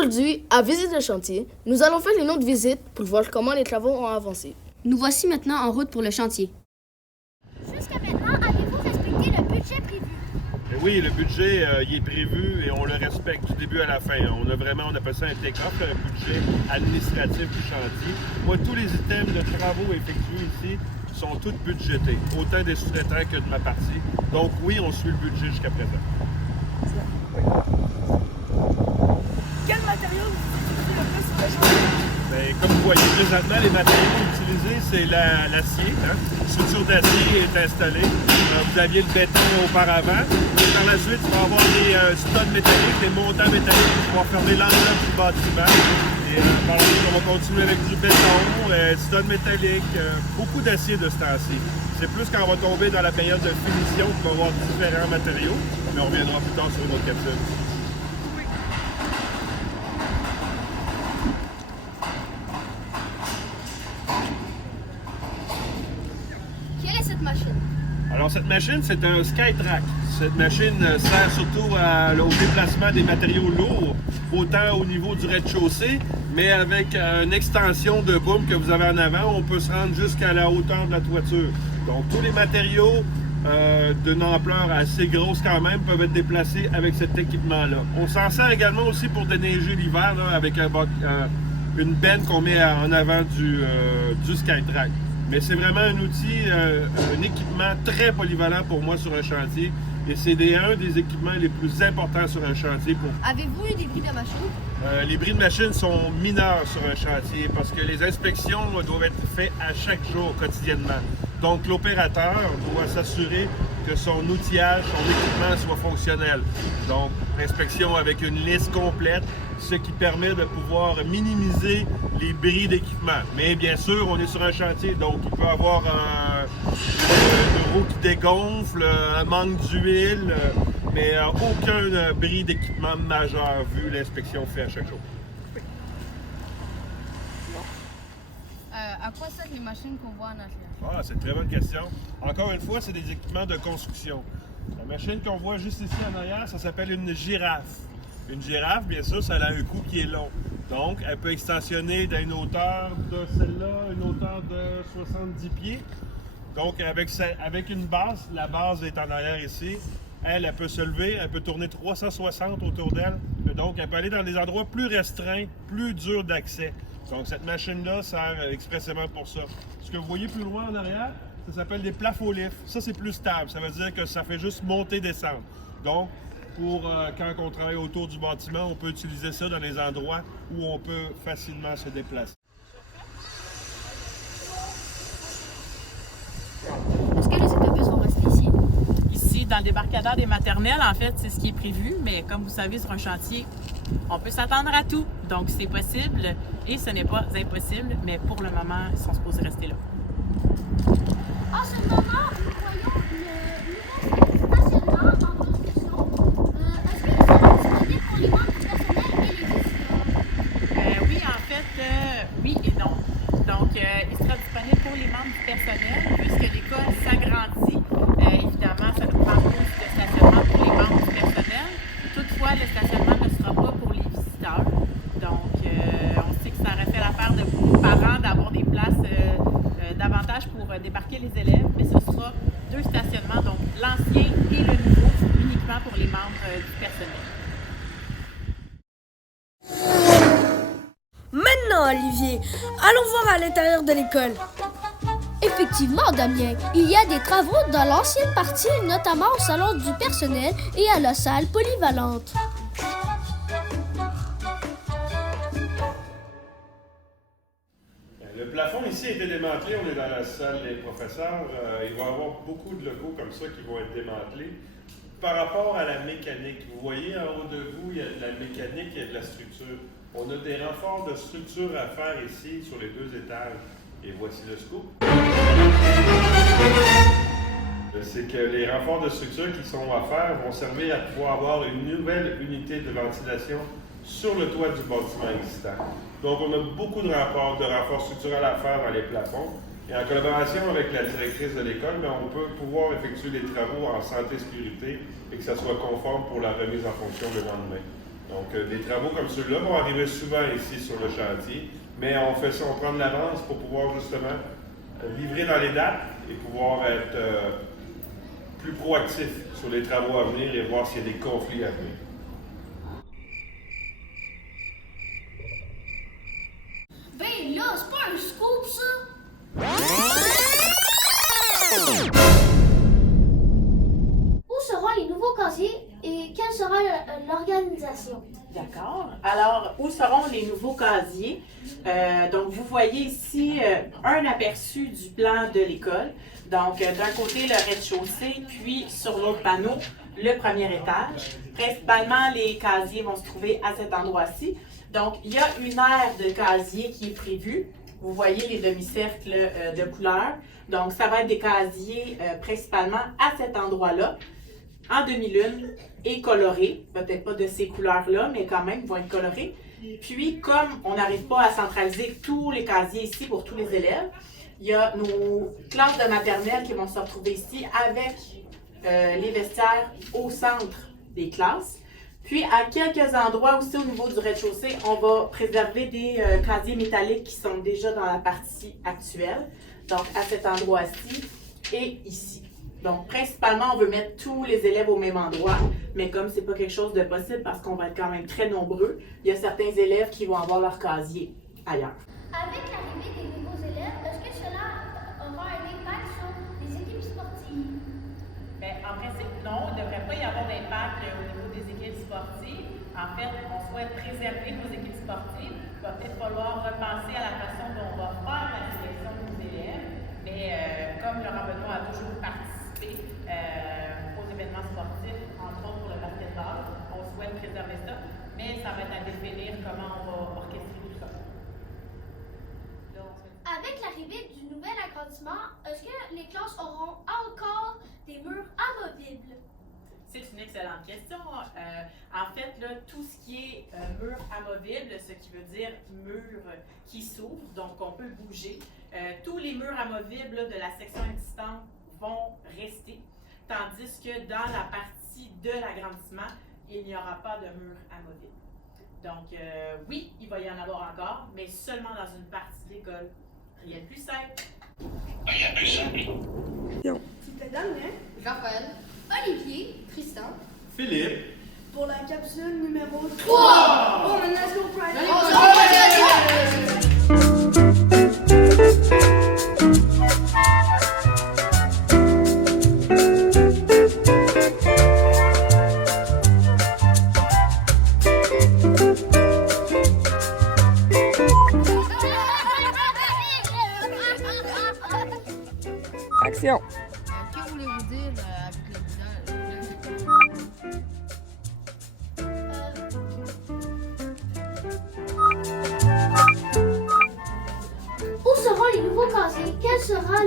Aujourd'hui, à Visite le chantier, nous allons faire une autre visite pour voir comment les travaux ont avancé. Nous voici maintenant en route pour le chantier. Jusqu'à maintenant, avez-vous respecté le budget prévu? Oui, le budget il est prévu et on le respecte du début à la fin. On appelle ça un take-off, un budget administratif du chantier. Moi, tous les items de travaux effectués ici sont tous budgétés, autant des sous-traitants que de ma partie. Donc oui, on suit le budget jusqu'à présent. Quel matériau vous utilisez le plus sur le chantier? Bien, comme vous voyez présentement, les matériaux utilisés, c'est l'acier. Structure d'acier est installée. Vous aviez le béton auparavant. Par la suite, il va y avoir des studs métalliques, des montants métalliques qui vont fermer l'enveloppe du bâtiment. Et par la suite, on va continuer avec du béton, studs métalliques, beaucoup d'acier de ce temps-ci. C'est plus quand on va tomber dans la période de finition qu'on va avoir différents matériaux, mais on reviendra plus tard sur une autre capsule. Quelle est cette machine? Alors, cette machine, c'est un Skytrack. Cette machine sert surtout au déplacement des matériaux lourds, autant au niveau du rez-de-chaussée, mais avec une extension de boom que vous avez en avant, on peut se rendre jusqu'à la hauteur de la toiture. Donc, tous les matériaux d'une ampleur assez grosse quand même peuvent être déplacés avec cet équipement-là. On s'en sert également aussi pour déneiger l'hiver avec une benne qu'on met en avant du Skytrack. Mais c'est vraiment un outil, un équipement très polyvalent pour moi sur un chantier. Et c'est un des équipements les plus importants sur un chantier. Avez-vous eu des bris de machine? Les bris de machine sont mineurs sur un chantier parce que les inspections doivent être faites à chaque jour, quotidiennement. Donc, l'opérateur doit s'assurer que son outillage, son équipement soit fonctionnel. Donc, inspection avec une liste complète, ce qui permet de pouvoir minimiser les bris d'équipement. Mais bien sûr, on est sur un chantier, donc il peut y avoir une roue qui dégonfle, un manque d'huile, mais aucun bris d'équipement majeur vu l'inspection faite à chaque jour. À quoi servent les machines qu'on voit en arrière? Ah, c'est une très bonne question. Encore une fois, c'est des équipements de construction. La machine qu'on voit juste ici en arrière, ça s'appelle une girafe. Une girafe, bien sûr, ça a un cou qui est long. Donc, elle peut extensionner d'une hauteur de celle-là, une hauteur de 70 pieds. Donc, avec une base, la base est en arrière ici. Elle peut se lever, elle peut tourner 360 autour d'elle. Donc, elle peut aller dans des endroits plus restreints, plus durs d'accès. Donc, cette machine-là sert expressément pour ça. Ce que vous voyez plus loin en arrière, ça s'appelle des plafonds lifts. Ça, c'est plus stable. Ça veut dire que ça fait juste monter, descendre. Donc, pour quand on travaille autour du bâtiment, on peut utiliser ça dans les endroits où on peut facilement se déplacer. Est-ce que les autobus vont rester ici? Ici, dans le débarcadère des maternelles, en fait, c'est ce qui est prévu, mais comme vous savez, sur un chantier, on peut s'attendre à tout. Donc, c'est possible et ce n'est pas impossible, mais pour le moment, ils sont supposés rester là. En ce moment, nous voyons le nouveau stationnement en construction. Est-ce que nous sommes disponibles pour les membres du personnel et les visiteurs? Oui, en fait, oui et non. Donc, il sera disponible pour les membres du personnel puisque l'école s'agrandit. Évidemment, ça nous prend plus de stationnement pour les membres du personnel. Toutefois, le stationnement ne sera pas pour les visiteurs. Donc, on sait que ça aurait fait l'affaire de beaucoup de parents d'avoir des places davantage pour débarquer les élèves, mais ce sera 2 stationnements, donc l'ancien et le nouveau, uniquement pour les membres du personnel. Maintenant, Olivier, allons voir à l'intérieur de l'école. Effectivement, Damien, il y a des travaux dans l'ancienne partie, notamment au salon du personnel et à la salle polyvalente. Le plafond ici a été démantelé, on est dans la salle des professeurs. Il va y avoir beaucoup de locaux comme ça qui vont être démantelés. Par rapport à la mécanique, vous voyez en haut de vous, il y a de la mécanique, il y a de la structure. On a des renforts de structure à faire ici sur les 2 étages. Et voici le scoop. C'est que les renforts de structure qui sont à faire vont servir à pouvoir avoir une nouvelle unité de ventilation sur le toit du bâtiment existant. Donc, on a beaucoup de renforts structurels à faire dans les plafonds. Et en collaboration avec la directrice de l'école, on peut pouvoir effectuer les travaux en santé et sécurité et que ça soit conforme pour la remise en fonction le lendemain. Donc, des travaux comme ceux-là vont arriver souvent ici sur le chantier, mais on fait ça, on prend de l'avance pour pouvoir justement livrer dans les dates et pouvoir être plus proactif sur les travaux à venir et voir s'il y a des conflits à venir. Ben là, c'est pas un scoop, ça! Où seront les nouveaux casiers et quelle sera l'organisation? D'accord. Alors, où seront les nouveaux casiers? Donc, vous voyez ici un aperçu du plan de l'école. Donc, d'un côté, le rez-de-chaussée, puis sur l'autre panneau, le premier étage. Principalement, les casiers vont se trouver à cet endroit-ci. Donc, il y a une aire de casier qui est prévue. Vous voyez les demi-cercles de couleur. Donc, ça va être des casiers principalement à cet endroit-là, en demi-lune et colorés. Peut-être pas de ces couleurs-là, mais quand même, ils vont être colorés. Puis, comme on n'arrive pas à centraliser tous les casiers ici pour tous les élèves, il y a nos classes de maternelle qui vont se retrouver ici avec les vestiaires au centre des classes. Puis, à quelques endroits aussi au niveau du rez-de-chaussée, on va préserver des casiers métalliques qui sont déjà dans la partie actuelle. Donc, à cet endroit-ci et ici. Donc, principalement, on veut mettre tous les élèves au même endroit, mais comme c'est pas quelque chose de possible parce qu'on va être quand même très nombreux, il y a certains élèves qui vont avoir leur casier ailleurs. Avec l'arrivée des nouveaux élèves, est-ce que cela aura un impact sur les équipes sportives? Bien, en principe, non, il ne devrait pas y avoir d'impact au niveau des équipes sportives. En fait, on souhaite préserver nos équipes sportives. Il va peut-être falloir repenser à la façon dont on va faire la sélection de nos élèves, mais comme Laurent Benoît a toujours participé aux événements sportifs, entre autres pour le basketball, on souhaite préserver ça, mais ça va être à définir comment on va orchestrer tout ça. Avec l'arrivée du nouvel agrandissement, est-ce que les classes auront encore des murs amovibles? C'est une excellente question. En fait, là, tout ce qui est mur amovible, ce qui veut dire mur qui s'ouvre, donc on peut bouger, tous les murs amovibles là, de la section existante vont rester, tandis que dans la partie de l'agrandissement, il n'y aura pas de mur amovible. Donc, oui, il va y en avoir encore, mais seulement dans une partie de l'école. Rien de plus simple. Rien de plus simple. C'était Damien Raphaël, Olivier, Tristan, Philippe, pour la capsule numéro 3. Bon, maintenant, est-ce qu'on peut Action! que voulez-vous dire avec le visage? Où seront les nouveaux casiers? Quelle sera